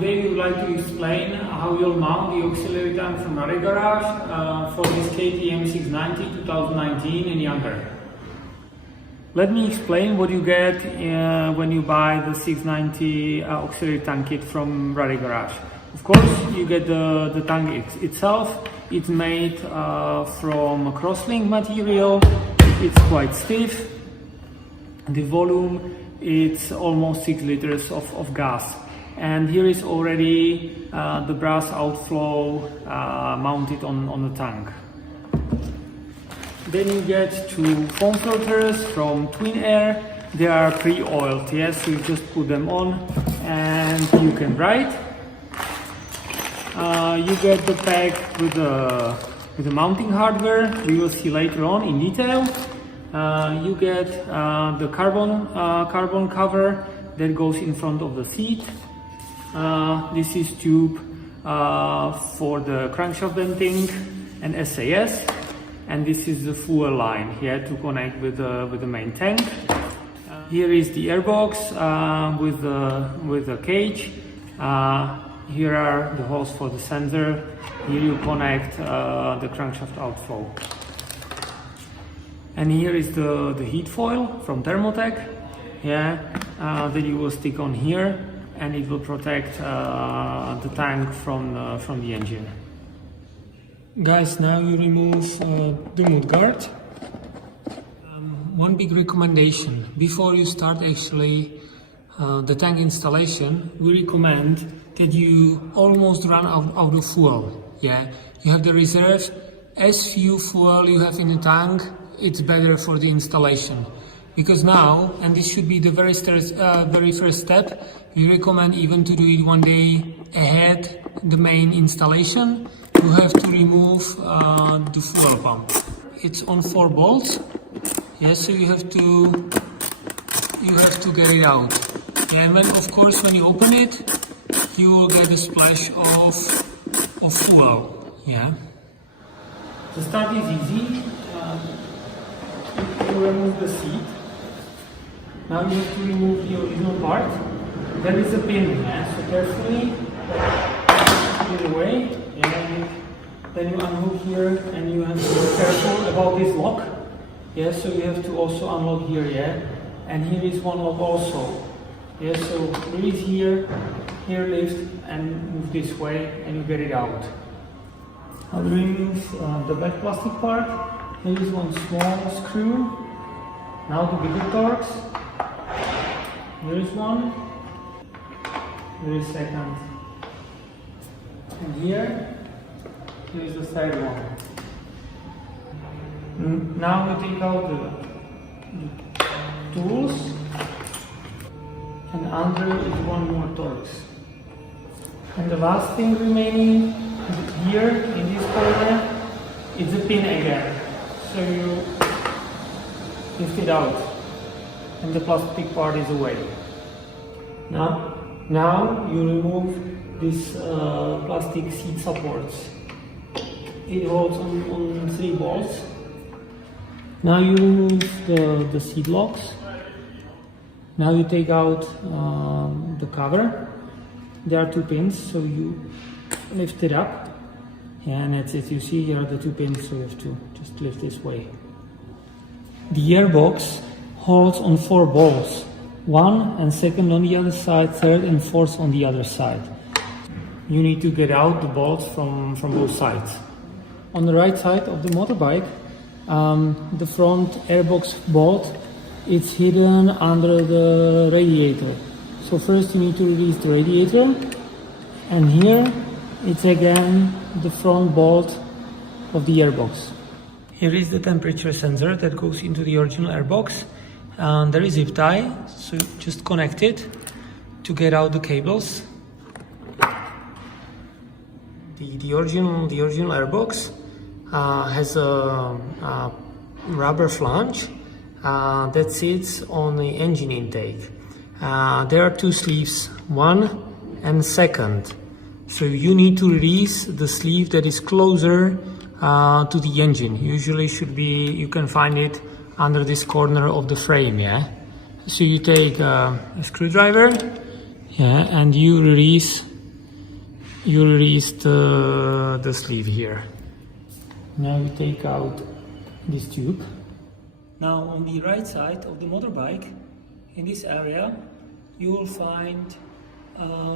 Today we would like to explain how you'll mount the auxiliary tank from RADE garage for this KTM 690 2019 and younger. Let me explain what you get when you buy the 690 auxiliary tank kit from RADE garage. Of course, you get the tank itself. It's made from a crosslink material. It's quite stiff. The volume, it's almost 6 liters of gas. And here is already the brass outflow mounted on the tank. Then you get 2 foam filters from Twin Air. They are pre-oiled, yes, so you just put them on and you can ride. You get the pack with the mounting hardware. We will see later on in detail. You get the carbon cover that goes in front of the seat. This is tube for the crankshaft venting and SAS, and this is the fuel line here to connect with the main tank. Here is the airbox with the cage. Here are the holes for the sensor. Here you connect the crankshaft outflow. And here is the heat foil from Thermotech, that you will stick on here, and it will protect the tank from the engine. Guys, now you remove the mud guard. One big recommendation: before you start actually the tank installation, we recommend that you almost run out of fuel. You have the reserve. As few fuel you have in the tank, it's better for the installation. Because now, and this should be the very first step, we recommend even to do it 1 day ahead the main installation. You have to remove the fuel pump. It's on 4 bolts. Yes, so you have to get it out. And then, of course, when you open it, you will get a splash of fuel. The start is easy. You remove the seat. Now you have to remove the original part. There is a pin, so carefully put it away. Then you unhook here, and you have to be careful about this lock. So you have to also unlock here, and here is one lock also. So release here, lift, and move this way, and you get it out. I'll remove the back plastic part. Here is one small screw. Now the bigger torques. Here is one. Here is second. And here is the third one. Now we take out the tools, and under is one more torques. And the last thing remaining here in this corner is the pin again. So you lift it out, and the plastic part is away. Now you remove these plastic seat supports. It holds on 3 bolts. Now you remove the seat locks. Now you take out the cover. There are 2 pins, so you lift it up. And that's it. You see here are the 2 pins, so you have to just lift this way. The airbox holds on 4 bolts. 1 and 2nd on the other side, 3rd and 4th on the other side. You need to get out the bolts from both sides. On the right side of the motorbike, the front airbox bolt is hidden under the radiator. So first you need to release the radiator, and here it's again the front bolt of the airbox. Here is the temperature sensor that goes into the original airbox. There is zip tie, so just connect it to get out the cables. The original airbox has a rubber flange that sits on the engine intake. There are 2 sleeves, 1 and 2nd. So you need to release the sleeve that is closer to the engine. Usually you can find it under this corner of the frame. So you take a screwdriver, and you release you release the sleeve here. Now you take out this tube. Now on the right side of the motorbike, in this area, you will find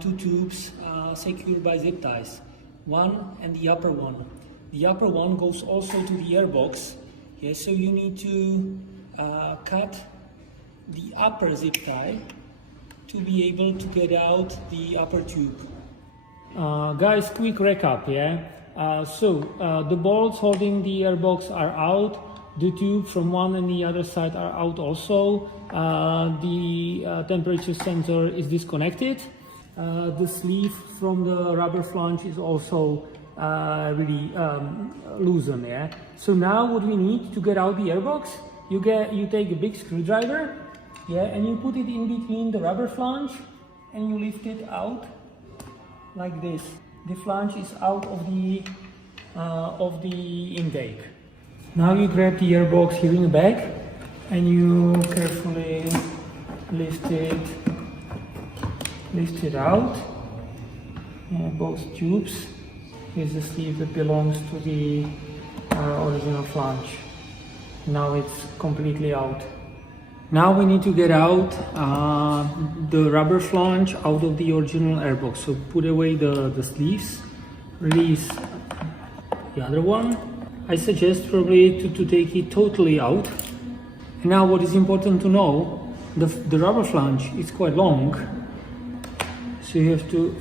two tubes secured by zip ties. One and the upper one. The upper one goes also to the airbox. Yes, so you need to cut the upper zip tie to be able to get out the upper tube. Guys, quick recap, yeah? The bolts holding the airbox are out. The tube from one and the other side are out also. The temperature sensor is disconnected. The sleeve from the rubber flange is also really loosened, yeah? So now what we need to get out the airbox, you take a big screwdriver, yeah, and you put it in between the rubber flange and you lift it out like this. The flange is out of the intake. Now you grab the airbox here in the back and you carefully lift it out. Both tubes. Here's the sleeve that belongs to the original flange. Now it's completely out. Now we need to get out the rubber flange out of the original airbox. So put away the sleeves, release the other one. I suggest probably to take it totally out. And now what is important to know, the rubber flange is quite long. So you have to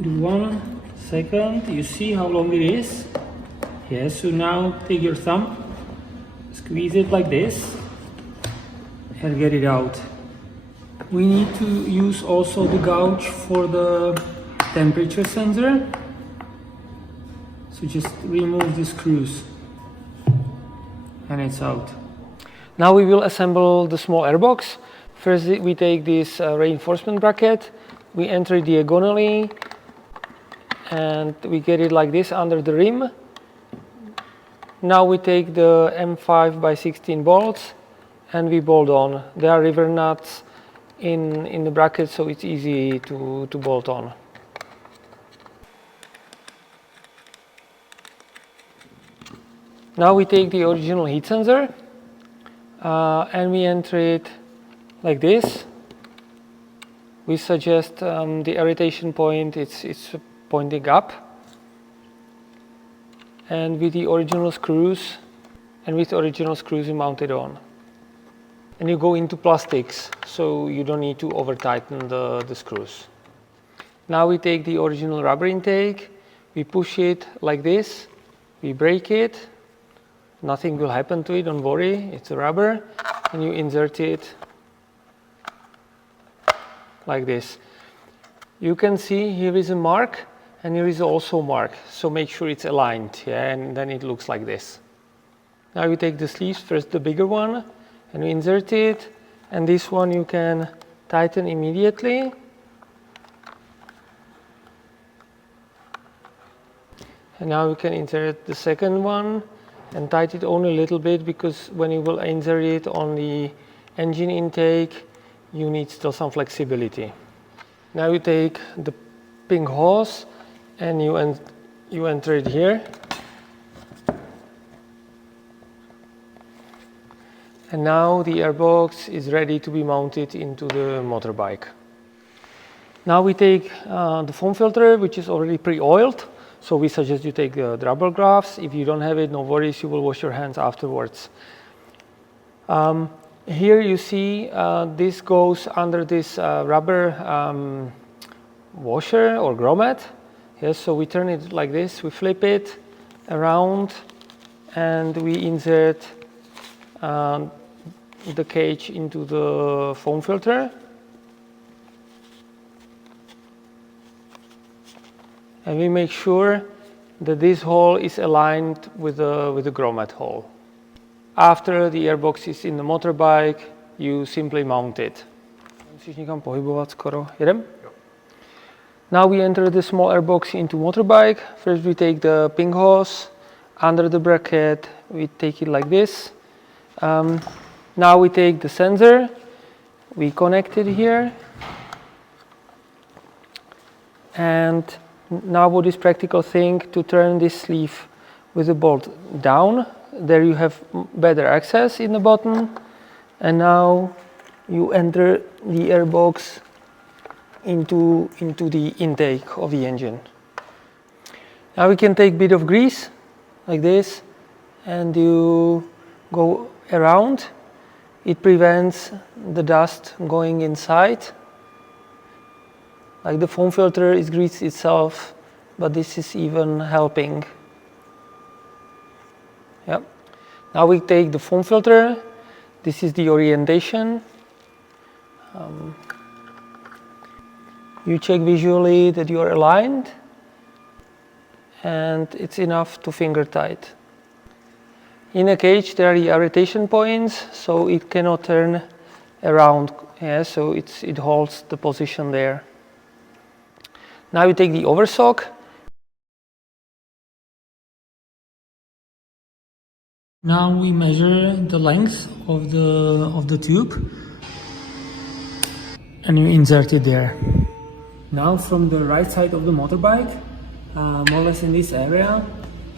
do 1 second. You see how long it is? Yes, so now take your thumb, squeeze it like this and get it out. We need to use also the gouge for the temperature sensor. So just remove the screws and it's out. Now we will assemble the small airbox. First we take this reinforcement bracket, we enter it diagonally and we get it like this under the rim. Now we take the M5 by 16 bolts and we bolt on. There are river nuts in the bracket, so it's easy to bolt on. Now we take the original heat sensor and we enter it like this. We suggest the irritation point, it's pointing up. And with the original screws, you mount it on. And you go into plastics, so you don't need to over tighten the screws. Now we take the original rubber intake, we push it like this, we break it, nothing will happen to it, don't worry, it's a rubber, and you insert it like this. You can see here is a mark and here is also a mark, so make sure it's aligned, yeah, and then it looks like this. Now you take the sleeves, first the bigger one, and you insert it, and this one you can tighten immediately. And now you can insert the second one and tighten it only a little bit, because when you will insert it on the engine intake, you need still some flexibility. Now you take the pink hose and you enter it here. And now the airbox is ready to be mounted into the motorbike. Now we take the foam filter, which is already pre-oiled. So we suggest you take the rubber gloves. If you don't have it, no worries, you will wash your hands afterwards. Here you see this goes under this rubber washer or grommet. Yes, so we turn it like this, we flip it around and we insert the cage into the foam filter. And we make sure that this hole is aligned with the grommet hole. After the airbox is in the motorbike, you simply mount it. Now we enter the small airbox into motorbike. First we take the ping hose under the bracket, we take it like this. Now we take the sensor, we connect it here, and Now what is practical thing to turn this sleeve with the bolt down. There you have better access in the bottom, and now you enter the airbox into the intake of the engine. Now we can take a bit of grease like this and you go around. It prevents the dust going inside. Like the foam filter is greased itself, but this is even helping. Yep. Now we take the foam filter. This is the orientation. You check visually that you are aligned, and it's enough to finger tight. In a cage there are the rotation points, so it cannot turn around, so it holds the position there. Now you take the oversock. Now we measure the length of the tube and you insert it there. Now from the right side of the motorbike, more or less in this area,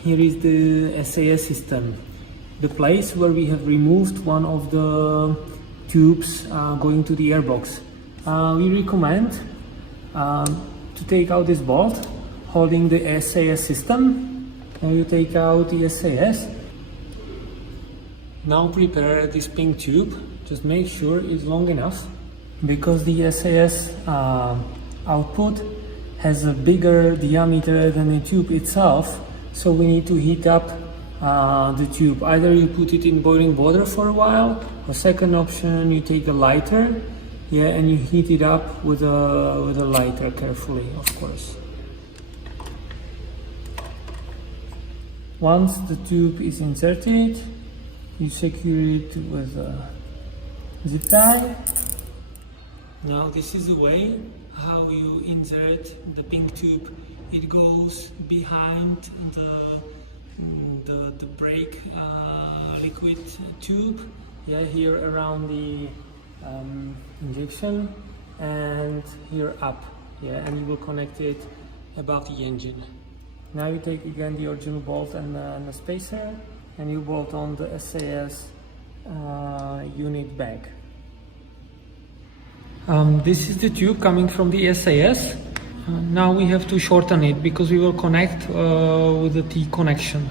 here is the SAS system. The place where we have removed one of the tubes going to the airbox. We recommend to take out this bolt holding the SAS system. Now you take out the SAS. Now prepare this pink tube. Just make sure it's long enough, because the SAS output has a bigger diameter than the tube itself, so we need to heat up the tube. Either you put it in boiling water for a while, or second option, you take a lighter, and you heat it up with a lighter carefully, of course. Once the tube is inserted, you secure it with a zip tie. Now this is the way how you insert the pink tube. It goes behind the brake liquid tube, here around the injection, and here up, and you will connect it above the engine. Now you take again the original bolt and the spacer, and you bolt on the SAS unit back. This is the tube coming from the SAS. Now we have to shorten it because we will connect with the T connection.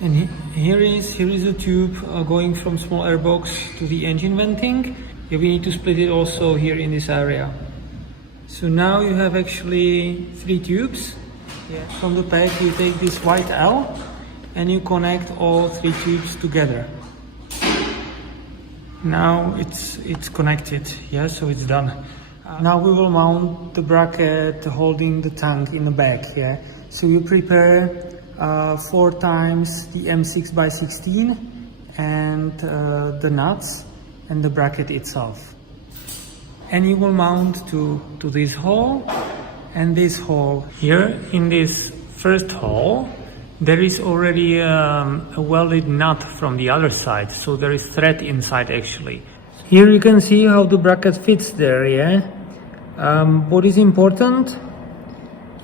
And here is a tube going from small airbox to the engine venting. We need to split it also here in this area. So now you have actually 3 tubes. From the back you take this white L and you connect all 3 tubes together. Now it's connected, so it's done. Now we will mount the bracket holding the tank in the back, So you prepare 4 times the M6x16 and the nuts and the bracket itself. And you will mount to this hole and this hole. Here in this first hole, there is already a welded nut from the other side, so there is thread inside actually. Here you can see how the bracket fits there, what is important,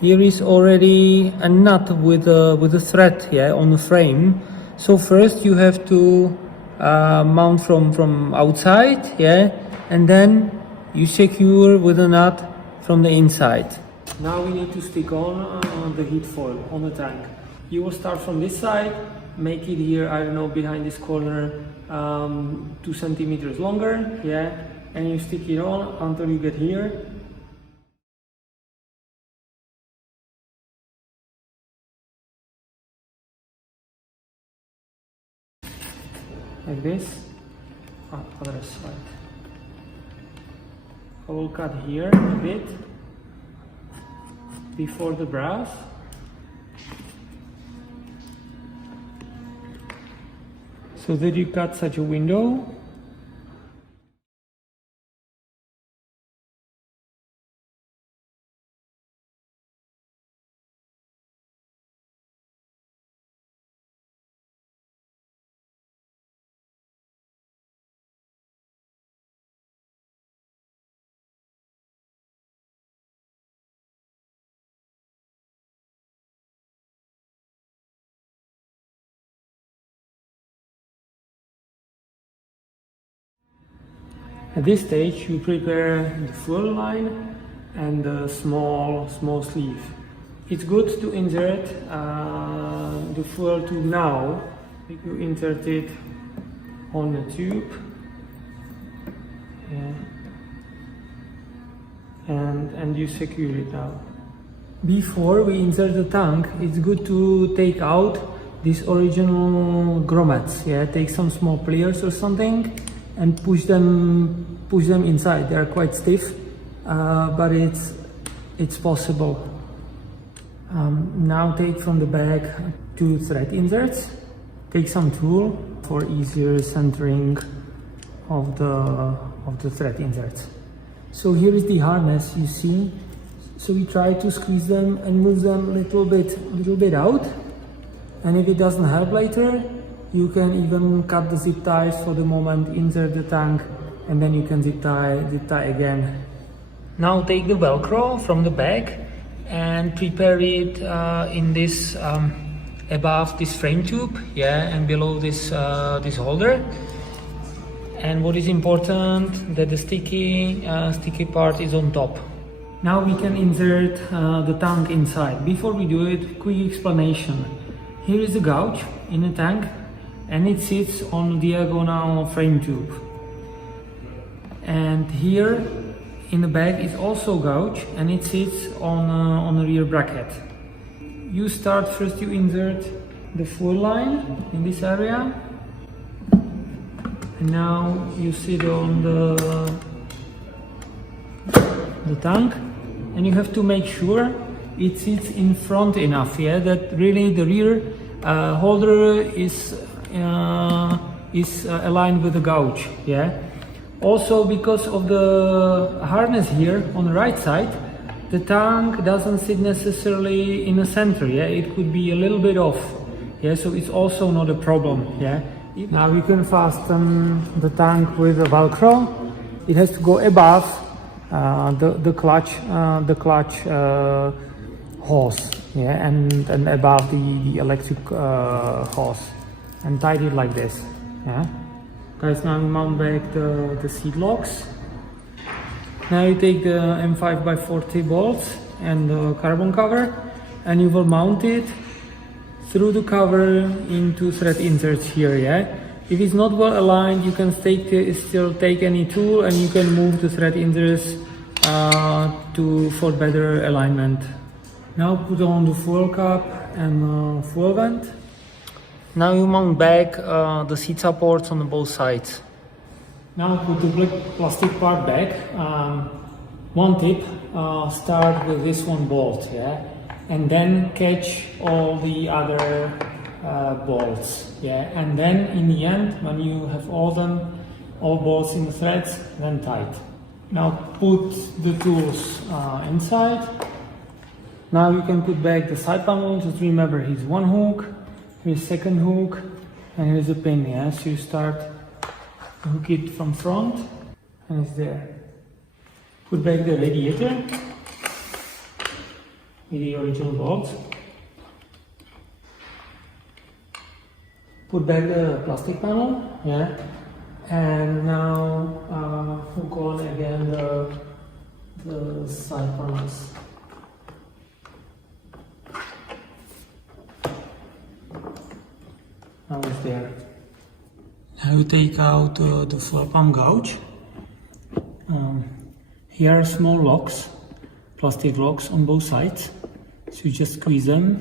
here is already a nut with a thread on the frame. So first you have to mount from outside, and then you secure with a nut from the inside. Now we need to stick on the heat foil on the tank. You will start from this side, make it here, I don't know, behind this corner 2 centimeters longer, and you stick it on until you get here. Like this. Other side. I will cut here a bit before the brass. So that you cut such a window. At this stage, you prepare the fuel line and the small sleeve. It's good to insert the fuel tube now. You insert it on the tube, and you secure it now. Before we insert the tank, it's good to take out these original grommets. Take some small pliers or something and push them inside. They are quite stiff, but it's possible. Now take from the bag 2 thread inserts. Take some tool for easier centering of the thread inserts. So here is the harness, you see. So we try to squeeze them and move them a little bit out. And if it doesn't help later, you can even cut the zip ties for the moment, insert the tank, and then you can zip tie again. Now take the Velcro from the bag and prepare it in this above this frame tube, and below this holder. And what is important, that the sticky part is on top. Now we can insert the tank inside. Before we do it, quick explanation. Here is the gouge in the tank, and it sits on the diagonal frame tube. And here in the back is also gouge, and it sits on the rear bracket. You start first, you insert the fuel line in this area, and now you sit on the tank, and you have to make sure it sits in front enough, that really the rear holder is aligned with the gouge, Also, because of the harness here on the right side, the tank doesn't sit necessarily in the center, it could be a little bit off, so it's also not a problem, Now you can fasten the tank with a Velcro. It has to go above the clutch hose, and above the electric hose, and tied it like this, Guys, now we mount back the seat locks. Now you take the M5x40 bolts and the carbon cover, and you will mount it through the cover into thread inserts here, If it's not well aligned, you can still take any tool and you can move the thread inserts for better alignment. Now put on the fuel cap and fuel vent. Now you mount back the seat supports on both sides. Now put the plastic part back. One tip, start with this one bolt, and then catch all the other bolts, and then in the end, when you have all bolts in the threads, then tight. Now put the tools inside. Now you can put back the side panel. Just remember, here's one hook, here's second hook, and here's a pin, So you start, hook it from front, and it's there. Put back the radiator with the original bolts. Put back the plastic panel, and now hook on again the side panels. Now it's there. Now you take out the fuel pump gouge. Here are small locks, plastic locks on both sides. So you just squeeze them.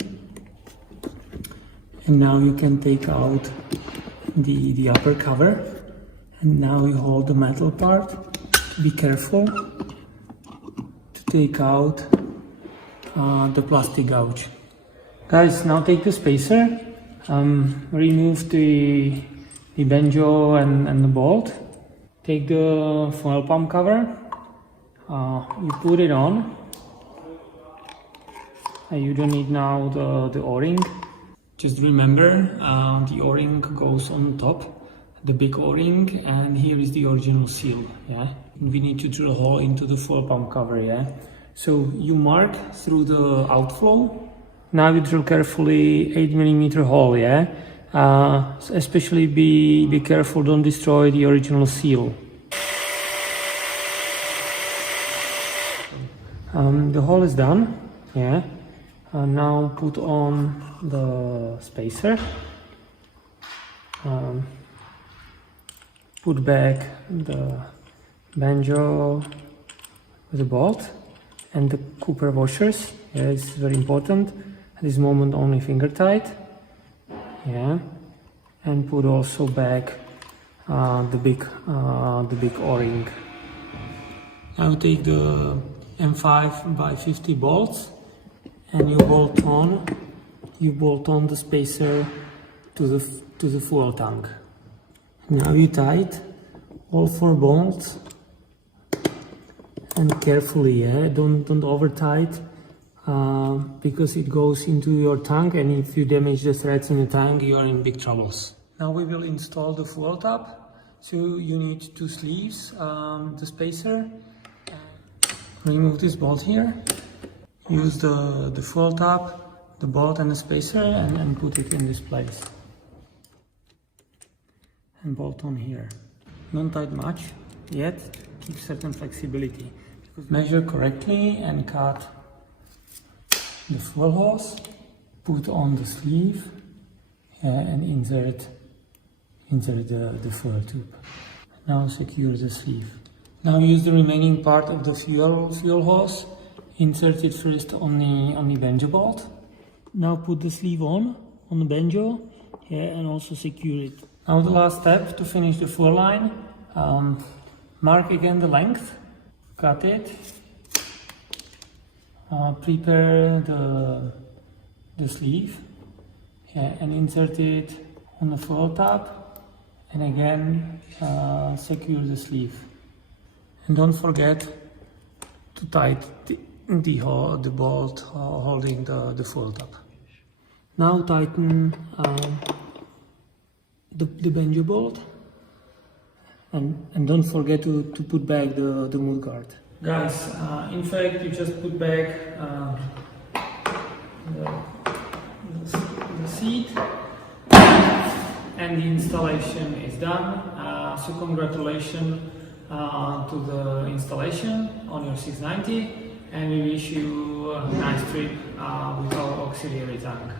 And now you can take out the upper cover. And now you hold the metal part. Be careful to take out the plastic gouge. Guys, now take the spacer. Remove the banjo and the bolt. Take the fuel pump cover. You put it on. You don't need now the O-ring. Just remember, the O-ring goes on top, the big O-ring, and here is the original seal. We need to drill a hole into the fuel pump cover. So you mark through the outflow. Now you drill carefully 8mm hole, Especially be careful, don't destroy the original seal. The hole is done. Yeah. Now put on the spacer. Put back the banjo with the bolt and the Cooper washers. Yeah, it's very important. At this moment only finger tight. Yeah. And put also back the big O-ring. Now take the M5x50 bolts and you bolt on the spacer to the fuel tank. Now you tight all 4 bolts and carefully, yeah, don't over tight because it goes into your tank, and if you damage the threads in the tank, you are in big troubles. Now we will install the fuel tap. So you need 2 sleeves, the spacer. Remove this bolt here. Use the fuel tap, the bolt and the spacer, and put it in this place. And bolt on here. Don't tight much yet, keep certain flexibility. Measure correctly and cut the fuel hose. Put on the sleeve and insert the fuel tube. Now secure the sleeve. Now use the remaining part of the fuel hose. Insert it first on the banjo bolt. Now put the sleeve on the banjo, and also secure it. Now the last step to finish the fuel line. Mark again the length, cut it, prepare the sleeve, and insert it on the fuel tap, and again secure the sleeve. And don't forget to tighten the bolt holding the fuel tap. Now tighten the banjo bolt, and don't forget to put back the mud guard. Guys, in fact you just put back the seat and the installation is done. So congratulations to the installation on your 690, and we wish you a nice trip with our auxiliary tank.